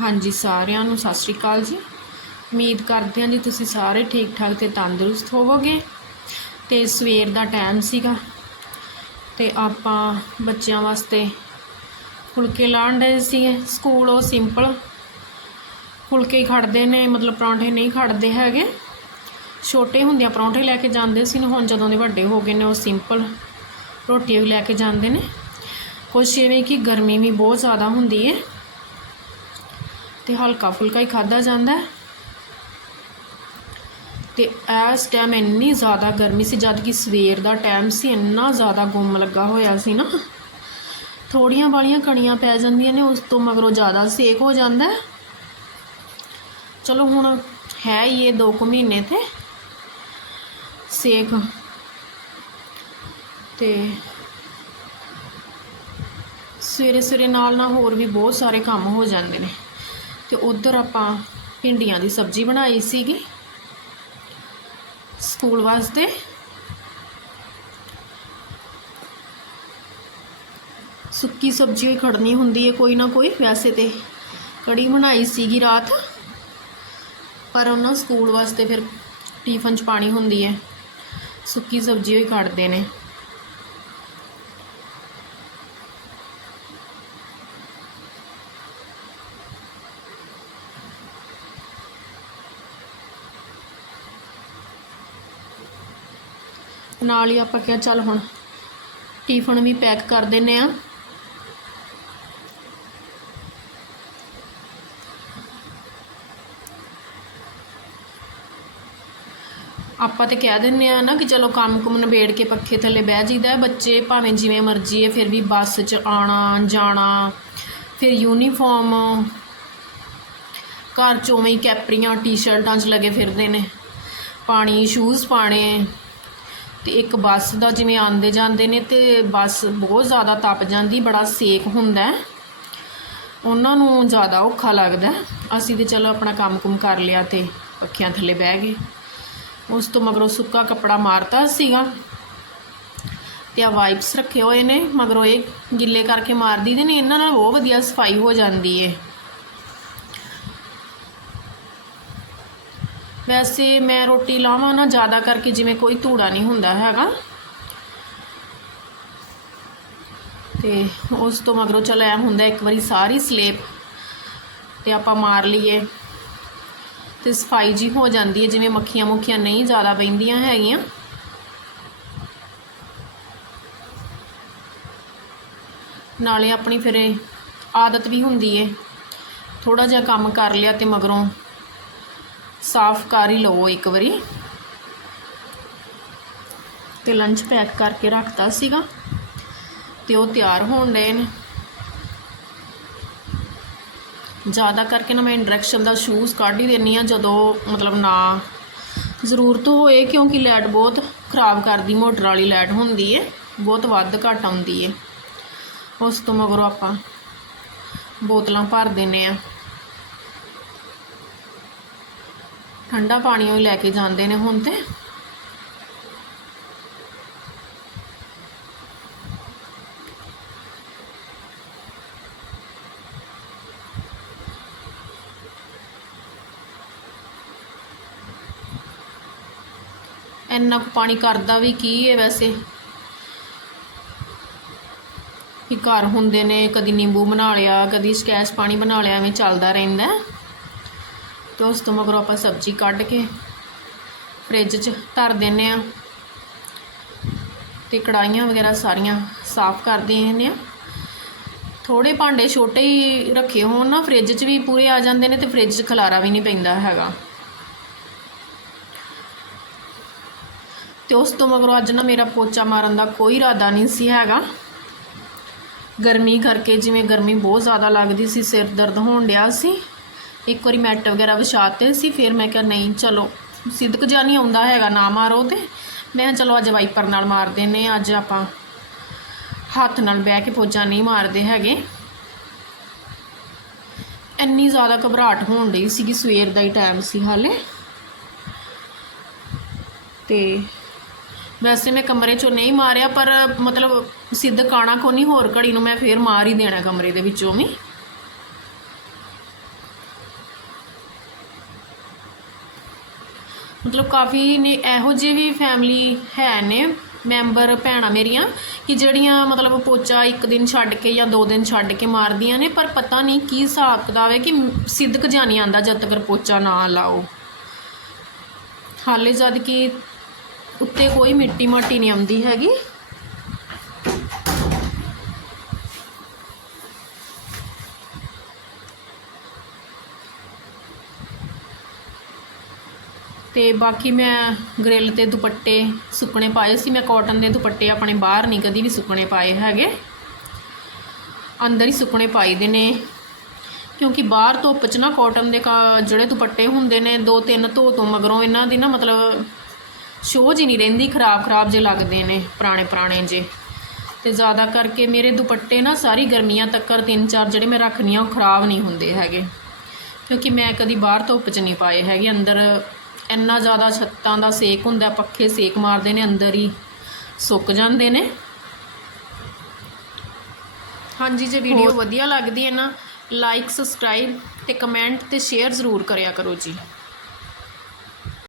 ਹਾਂਜੀ, ਸਾਰਿਆਂ ਨੂੰ ਸਤਿ ਸ਼੍ਰੀ ਅਕਾਲ ਜੀ। ਉਮੀਦ ਕਰਦੇ ਹਾਂ ਜੀ ਤੁਸੀਂ ਸਾਰੇ ਠੀਕ ਠਾਕ ਤੇ ਤੰਦਰੁਸਤ ਹੋਵੋਗੇ। ਤੇ ਸਵੇਰ ਦਾ ਟਾਈਮ ਸੀਗਾ ਤੇ ਆਪਾਂ ਬੱਚਿਆਂ ਵਾਸਤੇ ਫੁਲਕੇ ਲਾਣ ਡਏ ਸੀਗੇ। ਸਕੂਲ ਉਹ ਸਿੰਪਲ ਫੁਲਕੇ ਹੀ ਖੜਦੇ ਨੇ, ਮਤਲਬ ਪਰੌਂਠੇ ਨਹੀਂ ਖੜਦੇ ਹੈਗੇ। ਛੋਟੇ ਹੁੰਦਿਆਂ ਪਰੌਂਠੇ ਲੈ ਕੇ ਜਾਂਦੇ ਸੀ ਹੁਣ ਜਦੋਂ ਦੇ ਵੱਡੇ ਹੋ ਗਏ ਨੇ, ਉਹ ਸਿੰਪਲ ਰੋਟੀ ਵੀ ਲੈ ਕੇ ਜਾਂਦੇ ਨੇ। ਕੁਛ ਇਵੇਂ ਕਿ ਗਰਮੀ ਵੀ ਬਹੁਤ ਜ਼ਿਆਦਾ ਹੁੰਦੀ ਹੈ ਤੇ ਹਲਕਾ ਫੁਲਕਾ ਹੀ ਖਾਦਾ ਜਾਂਦਾ ਹੈ। ਤੇ ਇਸ ਟਾਈਮ ਇੰਨੀ ਜ਼ਿਆਦਾ ਗਰਮੀ ਸੀ, ਜਦ ਕਿ ਸਵੇਰ ਦਾ ਟਾਈਮ ਸੀ, ਇੰਨਾ ਜ਼ਿਆਦਾ ਗੁੰਮ ਲੱਗਾ ਹੋਇਆ ਸੀ ਨਾ। ਥੋੜੀਆਂ ਵਾਲੀਆਂ ਕਣੀਆਂ ਪੈ ਜਾਂਦੀਆਂ ਨੇ, ਉਸ ਤੋਂ ਮਗਰੋਂ ਜ਼ਿਆਦਾ ਸੇਕ ਹੋ ਜਾਂਦਾ ਹੈ। ਚਲੋ ਹੁਣ ਹੈ ਹੀ ਇਹ 2 ਕੁ ਮਹੀਨੇ ਤੇ ਸੇਕ। ਤੇ ਸਵੇਰੇ ਸਵੇਰੇ ਨਾਲ ਨਾਲ ਹੋਰ ਵੀ ਬਹੁਤ ਸਾਰੇ ਕੰਮ ਹੋ ਜਾਂਦੇ ਨੇ। ਤੇ ਉਧਰ ਆਪਾਂ ਭਿੰਡੀਆਂ ਦੀ ਸਬਜ਼ੀ ਬਣਾਈ ਸੀਗੀ ਸਕੂਲ ਵਾਸਤੇ। ਸੁੱਕੀ ਸਬਜ਼ੀ ਹੀ ਖੜਨੀ ਹੁੰਦੀ ਹੈ ਕੋਈ ਨਾ ਕੋਈ, ਵੈਸੇ ਤੇ ਕੜੀ ਬਣਾਈ ਸੀਗੀ ਰਾਤ, ਪਰ ਉਹਨਾਂ ਸਕੂਲ ਵਾਸਤੇ ਫਿਰ ਟਿਫਨ ਚ ਪਾਣੀ ਹੁੰਦੀ ਹੈ ਸੁੱਕੀ ਸਬਜ਼ੀ ਹੀ ਕੱਢਦੇ ਨੇ। ਨਾਲ ਹੀ ਆਪਾਂ ਕਿਹਾ ਚੱਲ ਹੁਣ ਟਿਫਨ ਵੀ ਪੈਕ ਕਰ ਦਿੰਨੇ ਆ। ਆਪਾਂ ਤੇ ਕਹਿ ਦਿੰਨੇ ਆ ਨਾ ਕਿ ਚਲੋ ਕੰਮ ਕੁਮ ਨਿਬੇੜ ਕੇ ਪੱਖੇ ਥੱਲੇ ਬਹਿ ਜੀਦਾ ਬੱਚੇ ਭਾਵੇਂ ਜਿਵੇਂ ਮਰਜ਼ੀ ਹੈ, ਫਿਰ ਵੀ ਬੱਸ 'ਚ ਆਣਾ ਜਾਣਾ, ਫਿਰ ਯੂਨੀਫਾਰਮ ਘਰ 'ਚ ਉਵੇਂ ਹੀ ਕੈਪਰੀਆਂ ਟੀ-ਸ਼ਰਟਾਂ 'ਚ ਲੱਗੇ ਫਿਰਦੇ ਨੇ, ਪਾਣੀ ਸ਼ੂਜ਼ ਪਾਣੇ ਤੇ ਇੱਕ ਬੱਸ ਦਾ ਜਿਵੇਂ ਆਉਂਦੇ ਜਾਂਦੇ ਨੇ ਤੇ ਬੱਸ ਬਹੁਤ ਜ਼ਿਆਦਾ ਤਪ ਜਾਂਦੀ, ਬੜਾ ਸੇਕ ਹੁੰਦਾ ਹੈ। ਉਹਨਾਂ ਨੂੰ ਜ਼ਿਆਦਾ ਔਖਾ ਲੱਗਦਾ ਅਸੀਂ ਤੇ ਚਲੋ ਆਪਣਾ ਕੰਮ ਕੁਮ ਕਰ ਲਿਆ ਤੇ ਪੱਖਿਆਂ ਥੱਲੇ ਬਹਿ ਗਏ। ਉਸ ਤੋਂ ਮਗਰੋਂ ਸੁੱਕਾ ਕੱਪੜਾ ਮਾਰਤਾ ਸੀਗਾ ਤੇ ਆ ਵਾਈਪਸ ਰੱਖੇ ਹੋਏ ਨੇ, ਮਗਰੋਂ ਇਹ ਗਿੱਲੇ ਕਰਕੇ ਮਾਰਦੀ ਦਈਦੇ ਨੇ, ਇਹਨਾਂ ਨਾਲ ਬਹੁਤ ਵਧੀਆ ਸਫ਼ਾਈ ਹੋ ਜਾਂਦੀ ਏ। ਵੈਸੇ ਮੈਂ ਰੋਟੀ ਲਾਵਾਂ ਨਾ ਜ਼ਿਆਦਾ ਕਰਕੇ ਜਿਵੇਂ ਕੋਈ ਧੂੜਾ ਨਹੀਂ ਹੁੰਦਾ ਹੈਗਾ। ਤੇ ਉਸ ਤੋਂ ਮਗਰੋਂ ਚਲ ਐ ਹੁੰਦਾ ਇੱਕ ਵਾਰੀ ਸਾਰੀ ਸਲੇਪ ਤੇ ਆਪਾਂ ਮਾਰ ਲਈਏ। ਤੇ ਸਫ਼ਾਈ ਜੀ ਹੋ ਜਾਂਦੀ ਹੈ, ਜਿਵੇਂ ਮੱਖੀਆਂ ਮੁੱਖੀਆਂ ਨਹੀਂ ਜ਼ਿਆਦਾ ਪੈਂਦੀਆਂ ਹੈਗੀਆਂ। ਨਾਲੇ ਆਪਣੀ ਫਿਰ ਆਦਤ ਵੀ ਹੁੰਦੀ ਏ ਥੋੜਾ ਜਿਹਾ ਕੰਮ ਕਰ ਲਿਆ ਤੇ ਮਗਰੋਂ ਸਾਫ਼ ਕਰ ਹੀ ਲਵੋ ਇੱਕ ਵਾਰੀ। ਤੇ ਲੰਚ ਪੈਕ ਕਰਕੇ ਰੱਖਤਾ ਸੀਗਾ। ਤੇ ਉਹ ਤਿਆਰ ਹੋਣ ਡਏ ਨੇ। ਜ਼ਿਆਦਾ ਕਰਕੇ ਨਾ ਮੈਂ ਇੰਡਕਸ਼ਨ ਦਾ ਸ਼ੂਜ਼ ਕੱਢ ਹੀ ਦਿੰਨੀ ਆ ਜਦੋਂ ਮਤਲਬ ਨਾ ਜ਼ਰੂਰਤ ਹੋਏ, ਕਿਉਂਕਿ ਲਾਈਟ ਬਹੁਤ ਖਰਾਬ ਕਰਦੀ, ਮੋਟਰ ਵਾਲੀ ਲਾਈਟ ਹੁੰਦੀ ਏ, ਬਹੁਤ ਵੱਧ ਘੱਟ ਆਉਂਦੀ ਏ। ਉਸ ਤੋਂ ਮਗਰੋਂ ਆਪਾਂ ਬੋਤਲਾਂ ਭਰ ਦਿੰਨੇ ਆ। ਠੰਡਾ ਪਾਣੀ ਉਹ ਲੈ ਕੇ ਜਾਂਦੇ ਨੇ ਹੁਣ ਤੇ। ਇੰਨਾ ਕੁ ਪਾਣੀ ਕਰਦਾ ਵੀ ਕੀ ਹੈ ਵੈਸੇ? ਕਿ ਘਰ ਹੁੰਦੇ ਨੇ, ਕਦੀ ਨਿੰਬੂ ਬਣਾ ਲਿਆ, ਕਦੀ ਸਕੈਸ ਪਾਣੀ ਬਣਾ ਲਿਆ, ਐਵੇਂ ਚੱਲਦਾ ਰਹਿੰਦਾ। ਤੇ ਉਸ ਤੋਂ ਮਗਰੋਂ ਆਪਾਂ ਸਬਜ਼ੀ ਕੱਢ ਕੇ ਫ੍ਰਿਜ 'ਚ ਧਰ ਦਿੰਨੇ ਆ ਤੇ ਕੜਾਈਆਂ ਵਗੈਰਾ ਸਾਰੀਆਂ ਸਾਫ਼ ਕਰ ਦਿੰਨੇ ਆ ਥੋੜੇ ਭਾਂਡੇ ਛੋਟੇ ਹੀ ਰੱਖੇ ਹੋਣ ਨਾ, ਫ੍ਰਿਜ 'ਚ ਵੀ ਪੂਰੇ ਆ ਜਾਂਦੇ ਨੇ ਤੇ ਫ੍ਰਿਜ 'ਚ ਖਲਾਰਾ ਵੀ ਨਹੀਂ ਪੈਂਦਾ ਹੈਗਾ। ਤੇ ਉਸ ਤੋਂ ਮਗਰੋਂ ਅੱਜ ਨਾ ਮੇਰਾ ਪੋਚਾ ਮਾਰਨ ਦਾ ਕੋਈ ਇਰਾਦਾ ਨਹੀਂ ਸੀ ਹੈਗਾ। ਗਰਮੀ ਕਰਕੇ ਜਿਵੇਂ ਗਰਮੀ ਬਹੁਤ ਜ਼ਿਆਦਾ ਲੱਗਦੀ ਸੀ, ਸਿਰ ਦਰਦ ਹੋਣ ਡਿਆ ਸੀ। ਇੱਕ ਵਾਰੀ ਮੈਟ ਵਗੈਰਾ ਵਿਛਾਤੇ ਸੀ, ਫਿਰ ਮੈਂ ਕਿਹਾ ਨਹੀਂ, ਚਲੋ, ਸਿੱਧਕ ਜਿਹਾ ਨਹੀਂ ਆਉਂਦਾ ਹੈਗਾ, ਨਾ ਮਾਰੋ ਤੇ। ਮੈਂ ਚਲੋ ਅੱਜ ਵਾਈਪਰ ਨਾਲ ਮਾਰ ਦਿੰਨੇ ਅੱਜ ਆਪਾਂ ਹੱਥ ਨਾਲ ਬਹਿ ਕੇ ਪੋਚਾ ਨਹੀਂ ਮਾਰਦੇ ਹੈਗੇ। ਇੰਨੀ ਜ਼ਿਆਦਾ ਘਬਰਾਹਟ ਹੋਣ ਡਈ ਸੀਗੀ, ਸਵੇਰ ਦਾ ਹੀ ਟਾਈਮ ਸੀ ਹਾਲੇ। ਤੇ ਵੈਸੇ ਮੈਂ ਕਮਰੇ ਚੋਂ ਨਹੀਂ ਮਾਰਿਆ, ਪਰ ਮਤਲਬ ਸਿੱਧ ਕਾਣਾ ਕੋ ਨਹੀਂ ਹੋਰ ਘੜੀ ਨੂੰ ਮੈਂ ਫੇਰ ਮਾਰ ਹੀ ਦੇਣਾ ਕਮਰੇ ਦੇ ਵਿੱਚੋਂ ਵੀ। ਮਤਲਬ ਕਾਫੀ ਨੇ, ਇਹੋ ਜਿਹੇ ਵੀ ਫੈਮਿਲੀ ਹੈ ਨੇ ਮੈਂਬਰ ਭੈਣਾਂ ਮੇਰੀਆਂ, ਕਿ ਜਿਹੜੀਆਂ ਮਤਲਬ ਪੋਚਾ ਇੱਕ ਦਿਨ ਛੱਡ ਕੇ ਜਾਂ ਦੋ ਦਿਨ ਛੱਡ ਕੇ ਮਾਰਦੀਆਂ ਨੇ, ਪਰ ਪਤਾ ਨਹੀਂ ਕੀ ਹਿਸਾਬ ਕਿਤਾਬ ਹੈ ਕਿ ਸਿੱਧਕ ਜਾਣੀ ਆਂਦਾ ਜਦ ਤੱਕ ਪੋਚਾ ਨਾ ਲਾਓ। ਹਾਲੇ ਜਦ ਕਿ ਉੱਤੇ ਕੋਈ ਮਿੱਟੀ ਮਾਟੀ ਨਹੀਂ ਆਉਂਦੀ ਹੈਗੀ। ਤੇ ਬਾਕੀ ਮੈਂ ਗ੍ਰਿਲ ਤੇ ਦੁਪੱਟੇ ਸੁੱਕਣੇ ਪਾਏ ਸੀ। ਮੈਂ ਕਾਟਨ ਦੇ ਦੁਪੱਟੇ ਆਪਣੇ ਬਾਹਰ ਨਹੀਂ ਕਦੀ ਵੀ ਸੁੱਕਣੇ ਪਾਏ ਹੈਗੇ। ਅੰਦਰ ਹੀ ਸੁੱਕਣੇ ਪਾਈ ਦੇ ਨੇ। ਕਿਉਂਕਿ ਬਾਹਰ ਧੁੱਪ 'ਚ ਨਾ ਕਾਟਨ ਦੇ ਕਾ- ਜਿਹੜੇ ਦੁਪੱਟੇ ਹੁੰਦੇ ਨੇ, ਦੋ ਤਿੰਨ ਧੋ ਤੋਂ ਮਗਰੋਂ ਇਹਨਾਂ ਦੀ ਨਾ ਮਤਲਬ ਸ਼ੋਅ ਹੀ ਨਹੀਂ ਰਹਿੰਦੀ ਖਰਾਬ ਖਰਾਬ ਜੇ ਲੱਗਦੇ ਨੇ ਪੁਰਾਣੇ ਪੁਰਾਣੇ ਜੇ। ਤੇ ਜ਼ਿਆਦਾ ਕਰਕੇ ਮੇਰੇ ਦੁਪੱਟੇ ਨਾ ਸਾਰੀ ਗਰਮੀਆਂ ਤੱਕ ਤਿੰਨ ਚਾਰ ਜਿਹੜੇ ਮੈਂ ਰੱਖਨੀ ਆ ਉਹ ਖਰਾਬ ਨਹੀਂ ਹੁੰਦੇ ਹੈਗੇ। ਕਿਉਂਕਿ ਮੈਂ ਕਦੀ ਬਾਹਰ ਧੁੱਪ 'ਚ ਨਹੀਂ ਪਾਏ ਹੈਗੇ। ਅੰਦਰ ਇੰਨਾ ਜ਼ਿਆਦਾ ਛੱਤਾਂ ਦਾ ਸੇਕ ਹੁੰਦਾ, ਪੱਖੇ ਸੇਕ ਮਾਰਦੇ ਨੇ, ਅੰਦਰ ਹੀ ਸੁੱਕ ਜਾਂਦੇ ਨੇ। ਹਾਂਜੀ, ਜੇ ਵੀਡੀਓ ਵਧੀਆ ਲੱਗਦੀ ਹੈ ਨਾ ਲਾਈਕ ਸਬਸਕ੍ਰਾਈਬ ਤੇ ਕਮੈਂਟ ਤੇ ਸ਼ੇਅਰ ਜ਼ਰੂਰ ਕਰਿਆ ਕਰੋ ਜੀ।